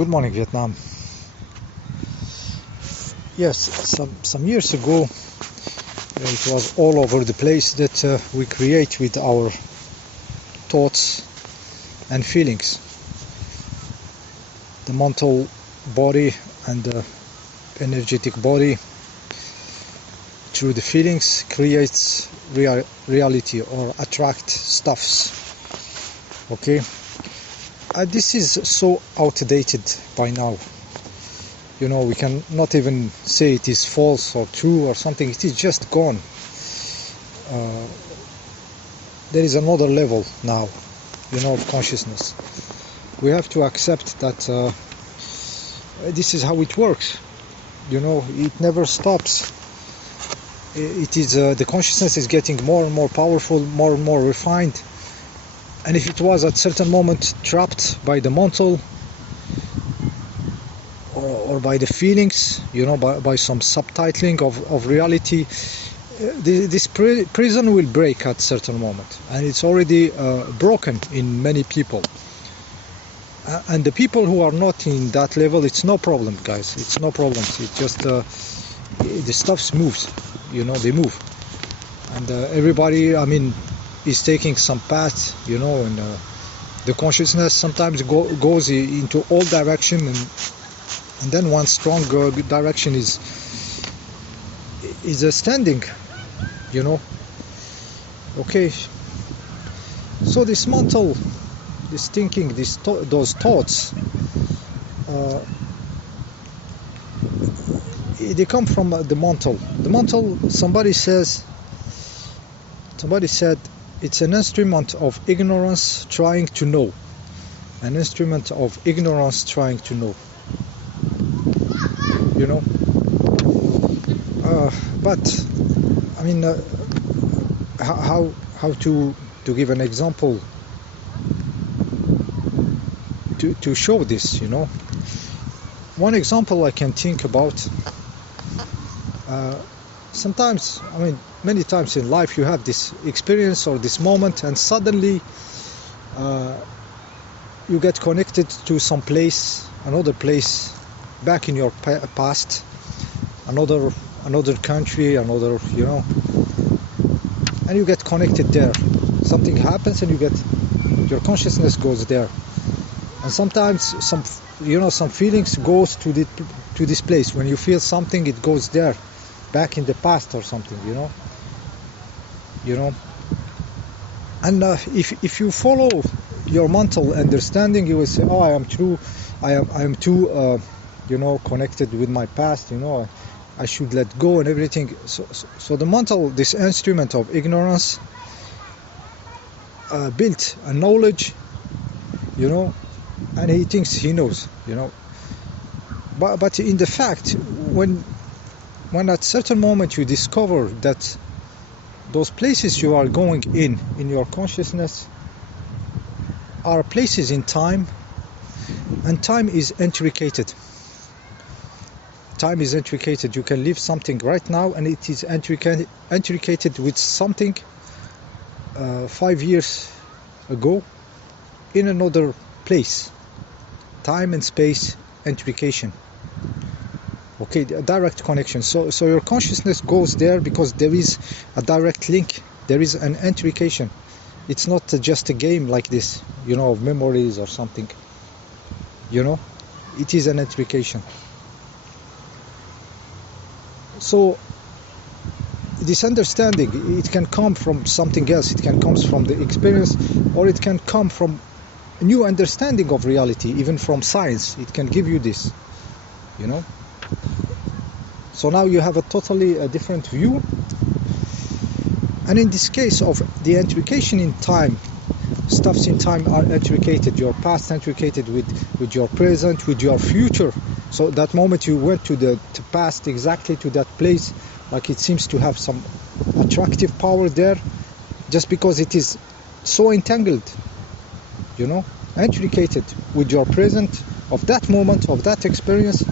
Good morning, Vietnam. Yes, some years ago, it was all over the place that we create with our thoughts and feelings. The mental body and the energetic body, through the feelings, creates reality or attract stuffs. Okay, this is so outdated by now. You know, we can not even say it is false or true or something. It is just gone. There is another level now, you know, of consciousness. We have to accept that this is how it works. You know, it never stops. It is the consciousness is getting more and more powerful, more and more refined. And if it was at certain moment trapped by the mental or by the feelings, you know, by some subtitling of reality, this prison will break at certain moment, and it's already broken in many people. And the people who are not in that level, it's no problem, guys. It's no problem. It's just the stuff moves, you know, they move, and everybody, I mean, is taking some path, you know, and the consciousness sometimes goes into all direction, and then one strong direction is standing, you know. Okay, so this mental, this thinking, those thoughts, they come from the mental. The mental, somebody said it's an instrument of ignorance trying to know. An instrument of ignorance trying to know. You know? But, I mean, how to give an example to show this, you know? One example I can think about, sometimes, I mean, many times in life you have this experience or this moment, and suddenly you get connected to some place, another place, back in your past, another country, another, you know, and you get connected there. Something happens and your consciousness goes there, and sometimes some feelings goes to this place. When you feel something, it goes there, back in the past or something, you know. And if you follow your mental understanding, you will say, oh, I am too you know, connected with my past, you know, I should let go and everything. So the mental, this instrument of ignorance, built a knowledge, you know, and he thinks he knows, you know. But in the fact, when at certain moment you discover that those places you are going in your consciousness are places in time, and time is intricated. Time is intricated. You can live something right now, and it is intricated with something 5 years ago in another place. Time and space intrication. Okay, a direct connection. So your consciousness goes there because there is a direct link. There is an intrication. It's not just a game like this, you know, of memories or something. You know, it is an intrication. So this understanding, it can come from something else. It can come from the experience, or it can come from a new understanding of reality, even from science. It can give you this, you know. So now you have a totally different view. And in this case of the intrication in time, stuffs in time are intricated. Your past intricated with your present, with your future. So that moment you went to past, exactly to that place, like it seems to have some attractive power there, just because it is so entangled, you know, intricated with your present, of that moment, of that experience.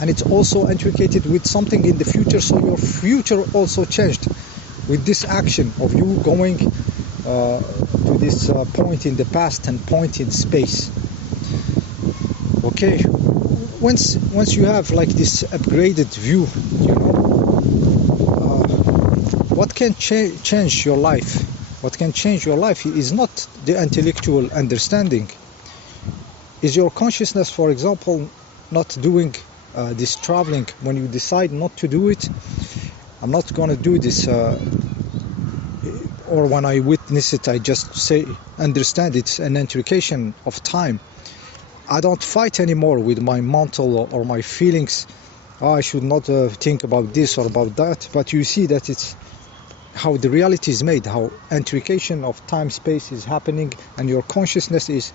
And it's also intricated with something in the future, so your future also changed with this action of you going to this point in the past and point in space. Okay, once you have like this upgraded view, you know, what can change your life? What can change your life is not the intellectual understanding. Is your consciousness, for example, not doing this traveling? When you decide not to do it, I'm not going to do this, or when I witness it, I just say, understand it's an intrication of time. I don't fight anymore with my mental or my feelings. I should not think about this or about that. But you see that it's how the reality is made, how intrication of time space is happening, and your consciousness is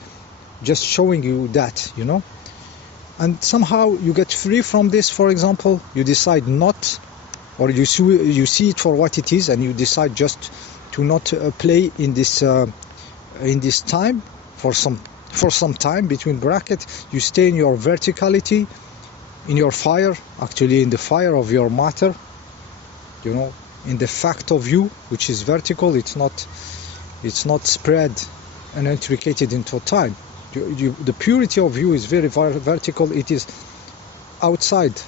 just showing you that, you know. And somehow you get free from this. For example, you decide not, or you see it for what it is, and you decide just to not play in this time for some time, between brackets. You stay in your verticality, in your fire, actually in the fire of your matter, you know, in the fact of you, which is vertical. It's not spread and intricated into time. The purity of you is very vertical. It is outside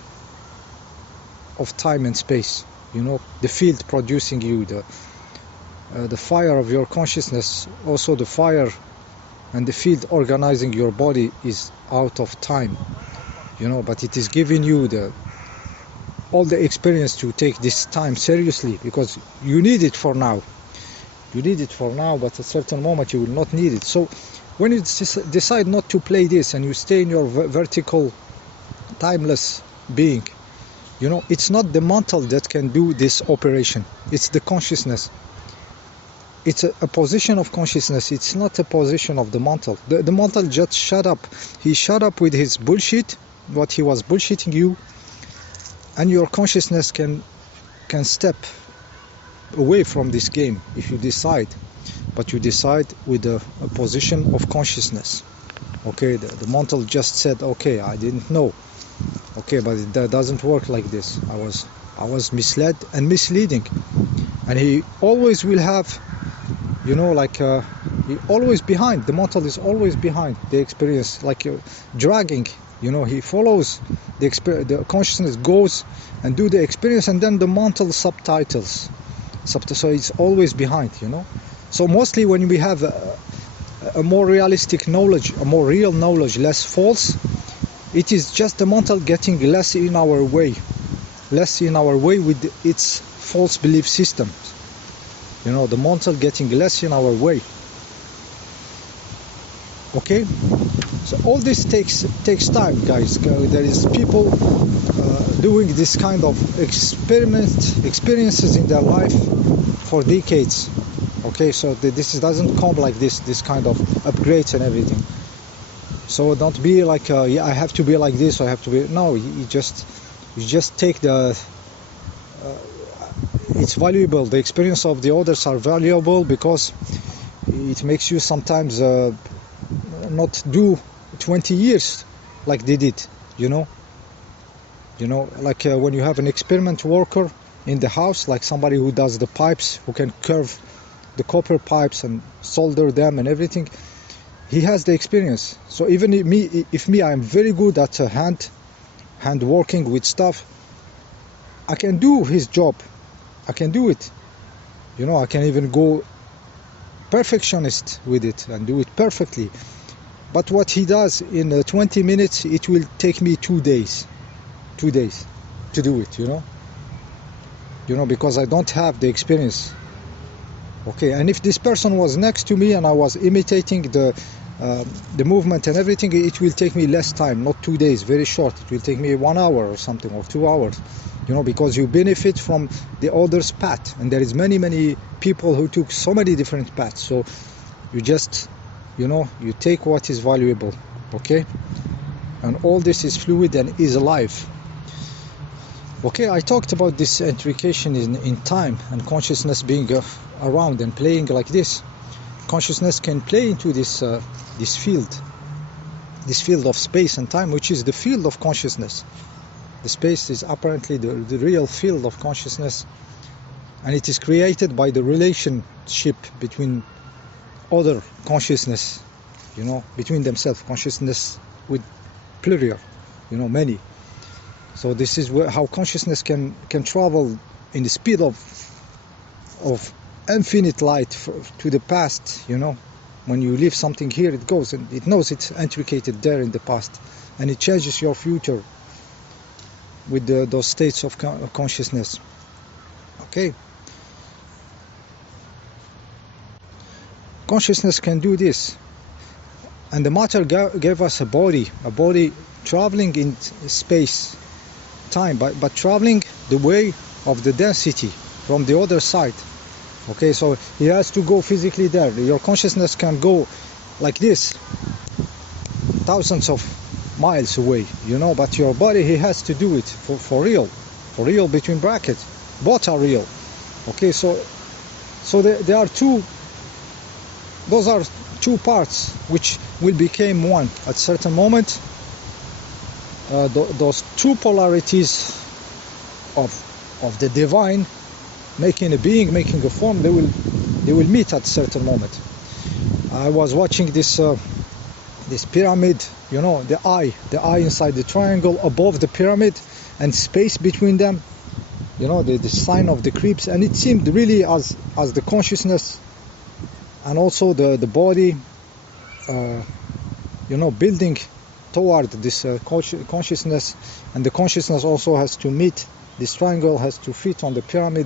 of time and space, you know. The field producing you, the fire of your consciousness, also the fire and the field organizing your body, is out of time, you know. But it is giving you all the experience to take this time seriously, because you need it for now. You need it for now, but at a certain moment you will not need it. So when you decide not to play this, and you stay in your vertical, timeless being, you know, it's not the mental that can do this operation. It's the consciousness. It's a position of consciousness. It's not a position of the mental. The mental just shut up. He shut up with his bullshit, what he was bullshitting you, and your consciousness can step away from this game if you decide. But you decide with a position of consciousness. Okay, the mental just said, okay, I didn't know. Okay, but that doesn't work like this. I was misled and misleading. And he always will have, you know, like he always behind. The mental is always behind the experience, like dragging. You know, he follows the consciousness goes and do the experience, and then the mental subtitles. So it's always behind, you know. So mostly when we have a more realistic knowledge, a more real knowledge, less false, it is just the mental getting less in our way with its false belief systems. You know, the mental getting less in our way. Okay, so all this takes time, guys. There is people doing this kind of experiences in their life for decades. Okay, so this doesn't come like this kind of upgrades and everything. So don't be like, yeah, I have to be like this, I have to be. No, you just take it's valuable. The experience of the others are valuable because it makes you sometimes not do 20 years like they did, you know, like when you have an experiment worker in the house, like somebody who does the pipes, who can curve the copper pipes and solder them and everything, he has the experience. So even if I am very good at hand working with stuff, I can do his job. I can do it. You know, I can even go perfectionist with it and do it perfectly. But what he does in 20 minutes, it will take me 2 days. 2 days to do it, you know, because I don't have the experience. Okay, and if this person was next to me and I was imitating the movement and everything, it will take me less time, not 2 days, very short. It will take me 1 hour or something, or 2 hours, you know, because you benefit from the other's path. And there is many people who took so many different paths. So you just, you know, you take what is valuable, okay? And all this is fluid and is alive. Okay, I talked about this intrication in time and consciousness being around and playing like this. Consciousness can play into this field of space and time, which is the field of consciousness. The space is apparently the real field of consciousness, and it is created by the relationship between other consciousness, you know, between themselves, consciousness with plural, many. So this is how consciousness can travel in the speed of infinite light to the past. When you leave something here, it goes and it knows it's intricated there in the past, and it changes your future with those states of consciousness. Okay. Consciousness can do this, and the matter gave us a body traveling in space, time, but traveling the way of the density from the other side. Okay, so he has to go physically there. Your consciousness can go like this, thousands of miles away, but your body, he has to do it for real, between brackets. Both are real. Okay, so there are those are two parts which will become one at certain moment. Those two polarities of the divine, making a being, making a form, they will meet at certain moment. I was watching this pyramid, the eye inside the triangle above the pyramid, and space between them, the sign of the creeps, and it seemed really as the consciousness and also the body, building toward this consciousness, and the consciousness also has to meet this triangle, has to fit on the pyramid,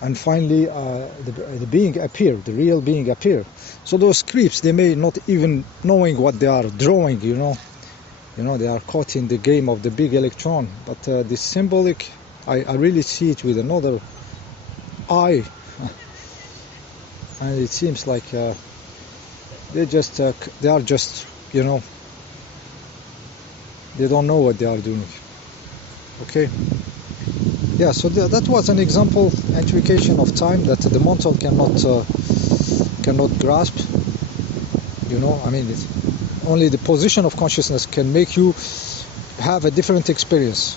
and finally the being appear, the real being appear. So those creeps, they may not even knowing what they are drawing, they are caught in the game of the big electron, but this symbolic, I really see it with another eye. And it seems like they are just they don't know what they are doing. Okay. Yeah, so that was an example, intrication of time, that the mental cannot grasp. It's only the position of consciousness can make you have a different experience.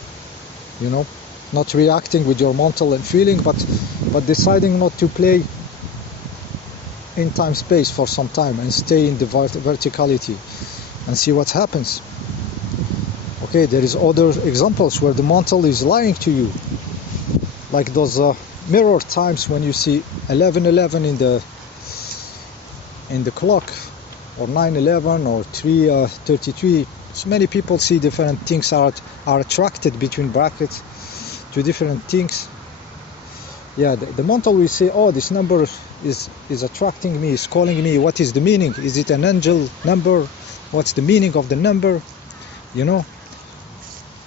Not reacting with your mental and feeling, but deciding not to play in time space for some time and stay in the verticality and see what happens. Okay, there is other examples where the mental is lying to you, like those mirror times when you see 11:11 in the clock, or 9:11 or 3:33. So many people see different things, are attracted between brackets to different things. Yeah, the mental will say, oh, this number is attracting me, is calling me. What is the meaning? Is it an angel number? What's the meaning of the number?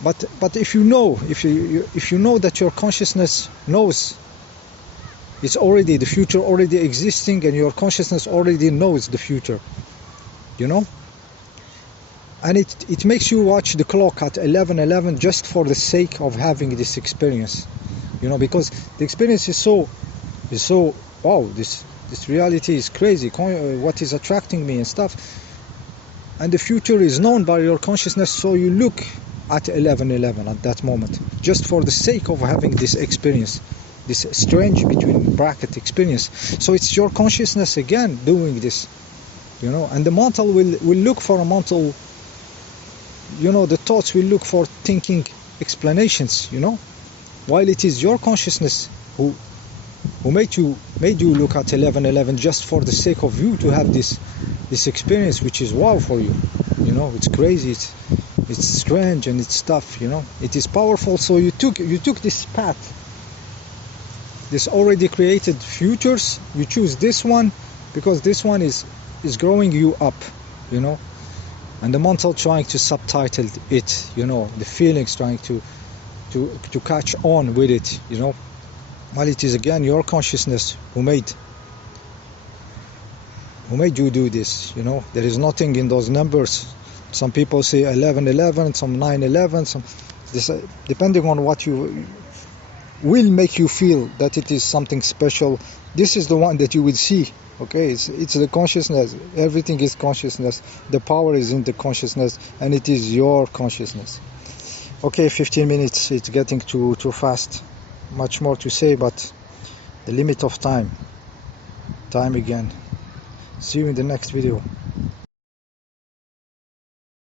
But if you know that your consciousness knows it's already the future already existing, and your consciousness already knows the future, and it makes you watch the clock at 11:11 just for the sake of having this experience, because the experience is so wow, this reality is crazy, what is attracting me and stuff, and the future is known by your consciousness, so you look at 11:11 at that moment just for the sake of having this experience, this strange between bracket experience. So it's your consciousness again doing this, and the mental will look for a mental, the thoughts will look for thinking explanations, while it is your consciousness who made you look at 11:11 just for the sake of you to have this experience, which is wow for you. It's crazy, it's strange, and it's tough. It is powerful. So you took this path, this already created futures. You choose this one because this one is growing you up, and the mental trying to subtitle it, the feelings trying to catch on with it, while it is again your consciousness who made you do this. There is nothing in those numbers. Some people say 11:11, some 9:11, some this, depending on what you will make you feel that it is something special. This is the one that you will see. Okay, it's the consciousness. Everything is consciousness. The power is in the consciousness, and it is your consciousness. Okay, 15 minutes. It's getting too fast. Much more to say, but the limit of time again. See you in the next video.